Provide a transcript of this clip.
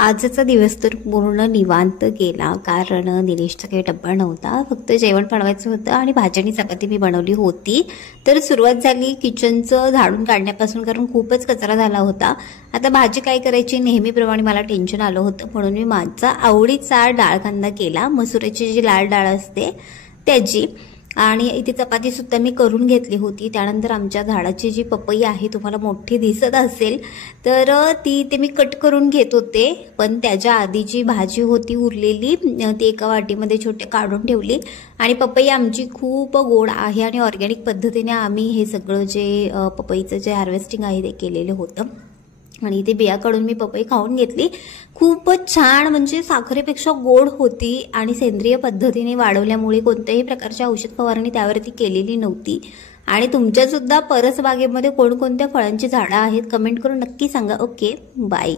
आजचा दिवस तर पूर्ण निवांत गेला, कारण निलेशचा काही डब्बा नव्हता, फक्त जेवण बनवायचं होतं आणि भाजी आणि चपाती मी बनवली होती. तर सुरुवात झाली किचनचं झाडून काढण्यापासून, कारण खूपच कचरा झाला होता. आता भाजी काय करायची नेहमीप्रमाणे मला टेन्शन आलं होतं, म्हणून मी माझा आवडीचा डाळ कांदा केला, मसुराची जी लाल डाळ असते त्याची. आणि इथे चपाती सुद्धा मी करून घेतली होती. त्यानंतर आमच्या झाडाची जी पपई आहे तुम्हाला मोठी दिसत असेल, तर ती ते मी कट करून घेत होते. पण त्याच्या आधी जी भाजी होती उरलेली ती एका वाटीमध्ये छोटे काढून ठेवली. आणि पपई आमची खूप गोड आहे आणि ऑर्गॅनिक पद्धतीने आम्ही हे सगळं जे पपईचं जे हार्वेस्टिंग आहे ते केलेलं होतं. आणि इथे बिया काढून मी पपई खाऊन घेतली. खूपच छान, म्हणजे साखरेपेक्षा गोड होती आणि सेंद्रिय पद्धतीने वाढवल्यामुळे कोणत्याही प्रकारची औषध फवारणी त्यावरती केलेली नव्हती. आणि तुमच्यासुद्धा परसबागेमध्ये कोणकोणत्या फळांची झाडं आहेत कमेंट करून नक्की सांगा. Okay, bye.